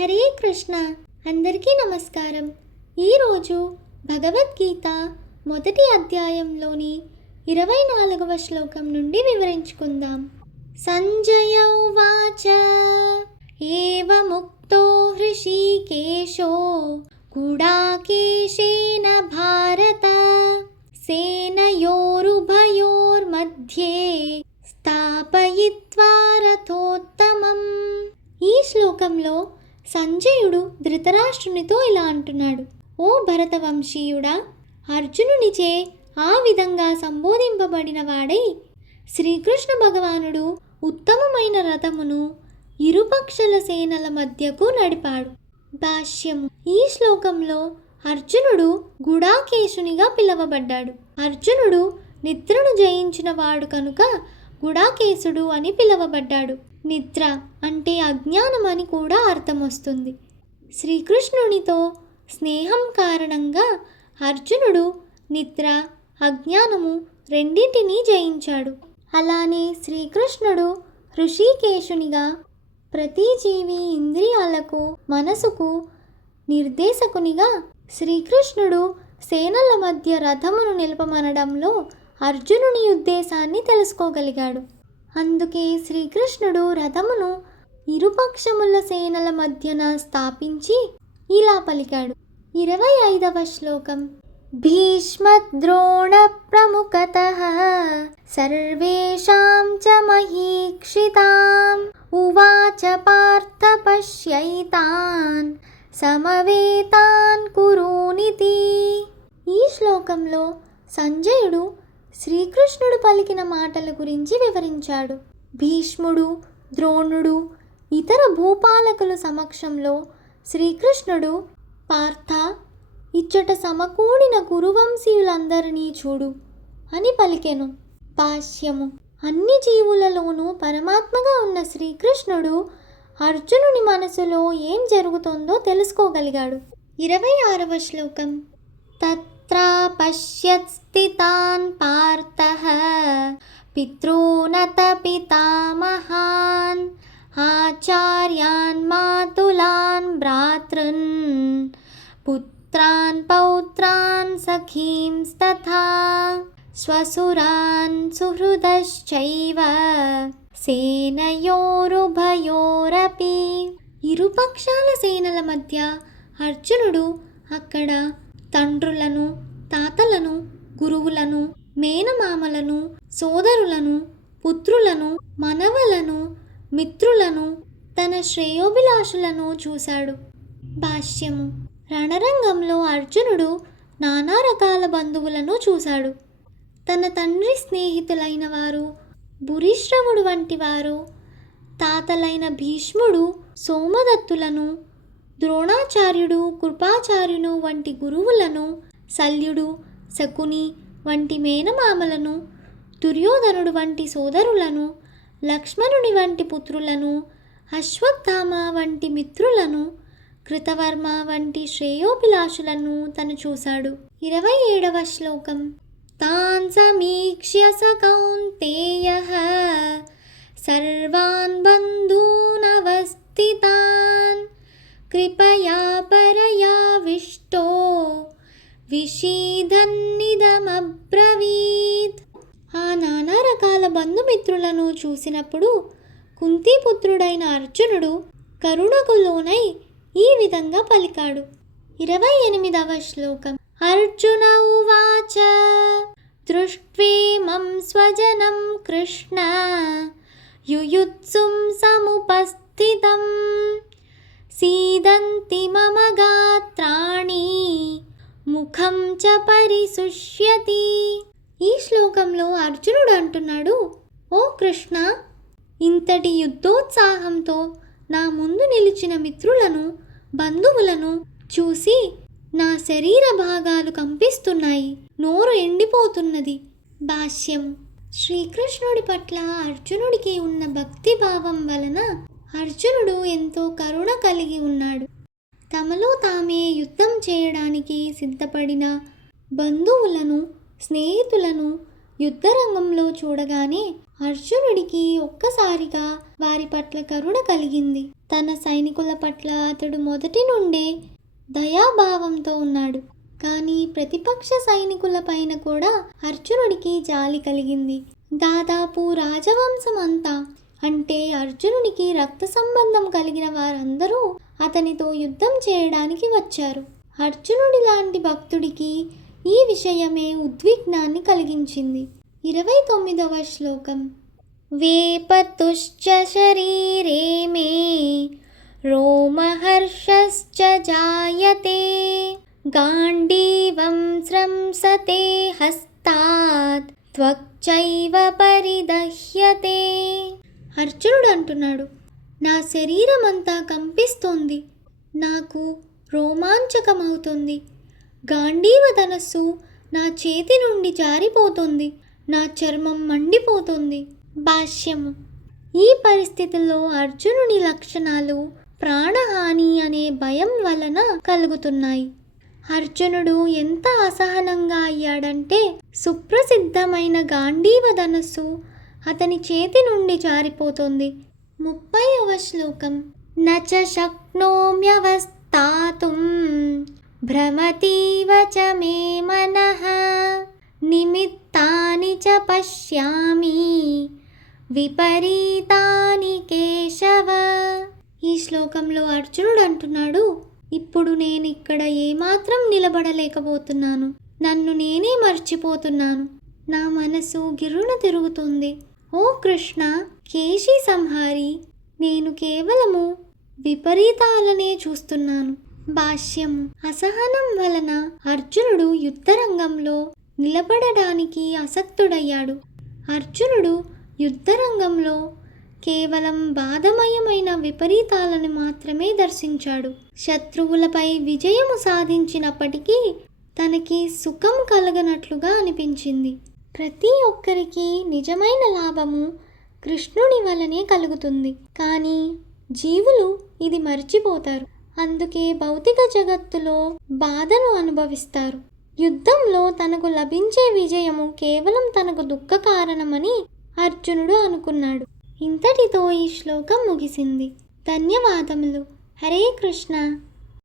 హరే కృష్ణ. అందరికీ నమస్కారం. ఈరోజు భగవద్గీత మొదటి అధ్యాయంలోని 24వ శ్లోకం నుండి వివరించుకుందాం. సంజయ ఉవాచ ఏవముక్తో హృషీకేశో గుడాకేశేన భారత సేనయోరుభయోర్మధ్యే స్థాపయిత్వా రథోత్తమం. ఈ శ్లోకంలో సంజయుడు ధృతరాష్ట్రునితో ఇలా అంటున్నాడు: ఓ భరతవంశీయుడా, అర్జునునిచే ఆ విధంగా సంబోధింపబడిన వాడై శ్రీకృష్ణ భగవానుడు ఉత్తమమైన రథమును ఇరుపక్షల సేనల మధ్యకు నడిపాడు. భాష్యము: ఈ శ్లోకంలో అర్జునుడు గుడాకేశునిగా పిలువబడ్డాడు. అర్జునుడు నిద్రను జయించిన వాడు కనుక గుడాకేశుడు అని పిలువబడ్డాడు. నిద్ర అంటే అజ్ఞానం అని కూడా అర్థం వస్తుంది. శ్రీకృష్ణునితో స్నేహం కారణంగా అర్జునుడు నిద్ర, అజ్ఞానము రెండింటినీ జయించాడు. అలానే శ్రీకృష్ణుడు హృషీకేశునిగా ప్రతి జీవి ఇంద్రియాలకు, మనసుకు నిర్దేశకునిగా శ్రీకృష్ణుడు సేనల మధ్య రథమును నిలపమనడంలో అర్జునుని ఉద్దేశాన్ని తెలుసుకోగలిగాడు. అందుకే శ్రీకృష్ణుడు రథమును ఇరుపక్షముల సేనల మధ్యన స్థాపించి ఇలా పలికాడు. 25వ శ్లోకం. భీష్మద్రోణ ప్రముఖతః సర్వేషాం చ మహీక్షితాం ఉవాచ పార్థ పశ్యైతాన్ సమవేతాన్ కురూనితి. ఈ శ్లోకంలో సంజయుడు శ్రీకృష్ణుడు పలికిన మాటల గురించి వివరించాడు. భీష్ముడు, ద్రోణుడు, ఇతర భూపాలకుల సమక్షంలో శ్రీకృష్ణుడు, పార్థ, ఇచ్చట సమకూడిన కురువంశీయులందరినీ చూడు అని పలికెను. భాష్యము: అన్ని జీవులలోనూ పరమాత్మగా ఉన్న శ్రీకృష్ణుడు అర్జునుని మనసులో ఏం జరుగుతుందో తెలుసుకోగలిగాడు. 26వ శ్లోకం. తత్రా పశ్యత్ స్థితాన్ పార్థః పితॄనత పితామహాన్ ఆచార్యాన్ మాతులాన్ భ్రాతృన్ పుత్రాన్ పౌత్రాన్ సఖీంస్తథా శ్వశురాన్ సుహృదశ్చైవ సేనయోరుభయోరపి. ఇరుపక్షాల సేనల మధ్య అర్జునుడు అక్కడ తండ్రులను, తాతలను, గురువులను, మేనమామలను, సోదరులను, పుత్రులను, మనవలను, మిత్రులను, తన శ్రేయోభిలాషులను చూశాడు. భాష్యము: రణరంగంలో అర్జునుడు నానా రకాల బంధువులను చూశాడు. తన తండ్రి స్నేహితులైన వారు, భూరిశ్రవుడు వంటి వారు, తాతలైన భీష్ముడు, సోమదత్తులను, ద్రోణాచార్యుడు, కృపాచార్యును వంటి గురువులను, శల్యుడు, శకుని వంటి మేనమామలను, దుర్యోధనుడు వంటి సోదరులను, లక్ష్మణుని వంటి పుత్రులను, అశ్వత్థామ వంటి మిత్రులను, కృతవర్మ వంటి శ్రేయోభిలాషులను తను చూశాడు. 27వ శ్లోకం. తాన్ సమీక్ష్య స కౌంతేయః సర్వాన్ బంధూనవస్థితాన్ కృపయా పరయావిష్టో విషీదన్నిదమబ్రవీత్. ఆ నానా రకాల బంధుమిత్రులను చూసినప్పుడు కుంతీపుత్రుడైన అర్జునుడు కరుణకు లోనై ఈ విధంగా పలికాడు. 28వ శ్లోకం. అర్జున ఉవాచ దృష్ట్వేమం స్వజనం కృష్ణ యుయుత్సుం సముపస్థితం సీదంతి మమ గాత్రాణి ముఖం చ పరిశుష్యతి. ఈ శ్లోకంలో అర్జునుడు అంటున్నాడు: ఓ కృష్ణ, ఇంతటి యుద్ధోత్సాహంతో నా ముందు నిలిచిన మిత్రులను, బంధువులను చూసి నా శరీర భాగాలు కంపిస్తున్నాయి, నోరు ఎండిపోతున్నది. భాష్యం: శ్రీకృష్ణుడి పట్ల అర్జునుడికి ఉన్న భక్తి భావం వలన అర్జునుడు ఎంతో కరుణ కలిగి ఉన్నాడు. తమలో తామే యుద్ధం చేయడానికి సిద్ధపడిన బంధువులను, స్నేహితులను యుద్ధరంగంలో చూడగానే అర్జునుడికి ఒక్కసారిగా వారి పట్ల కరుణ కలిగింది. తన సైనికుల పట్ల అతడు మొదటి నుండే దయాభావంతో ఉన్నాడు. కానీ ప్రతిపక్ష సైనికుల పైన కూడా అర్జునుడికి జాలి కలిగింది. దాదాపు రాజవంశం అంతా, అంటే అర్జునుడికి రక్త సంబంధం కలిగిన వారందరూ అతనితో యుద్ధం చేయడానికి వచ్చారు. అర్జునుడి లాంటి భక్తుడికి ఈ విషయమే ఉద్విగ్నాన్ని కలిగించింది. 29వ శ్లోకం. వేపతుశ్చ శరీరే మే రోమహర్షశ్చ జాయతే గాండీవం స్రంసతే హస్తాత్ త్వక్చైవ పరిదహ్యతే. అర్జునుడు అంటున్నాడు, నా శరీరం అంతా కంపిస్తోంది, నాకు రోమాంచకమవుతుంది, గాంధీవ ధనస్సు నా చేతి నుండి జారిపోతుంది, నా చర్మం మండిపోతుంది. భాష్యము. ఈ పరిస్థితుల్లో అర్జునుని లక్షణాలు ప్రాణహాని అనే భయం వలన కలుగుతున్నాయి. అర్జునుడు ఎంత అసహనంగా అయ్యాడంటే సుప్రసిద్ధమైన గాంధీవ ధనస్సు అతని చేతి నుండి జారిపోతుంది. 30వ శ్లోకం. నచ శక్నోమ్యవస్థాతుం భ్రమతీవ చ మే మనః నిమిత్తాని చ పశ్యామి విపరీతాని కేశవ. ఈ శ్లోకంలో అర్జునుడు అంటున్నాడు, ఇప్పుడు నేను ఇక్కడ ఏమాత్రం నిలబడలేకపోతున్నాను, నన్ను నేనే మర్చిపోతున్నాను, నా మనసు గిర్రున తిరుగుతుంది. ఓ కృష్ణ, కేశీ సంహారి, నేను కేవలము విపరీతాలనే చూస్తున్నాను. భాష్యము. అసహనం వలన అర్జునుడు యుద్ధరంగంలో నిలబడడానికి అసక్తుడయ్యాడు. అర్జునుడు యుద్ధరంగంలో కేవలం బాధమయమైన విపరీతాలను మాత్రమే దర్శించాడు. శత్రువులపై విజయము సాధించినప్పటికీ తనకి సుఖం కలగనట్లుగా అనిపించింది. ప్రతి ఒక్కరికి నిజమైన లాభము కృష్ణుని వలనే కలుగుతుంది, కానీ జీవులు ఇది మర్చిపోతారు. అందుకే భౌతిక జగత్తులో బాధను అనుభవిస్తారు. యుద్ధంలో తనకు లభించే విజయము కేవలం తనకు దుఃఖ కారణమని అర్జునుడు అనుకున్నాడు. ఇంతటితో ఈ శ్లోకం ముగిసింది. ధన్యవాదములు. హరే కృష్ణ.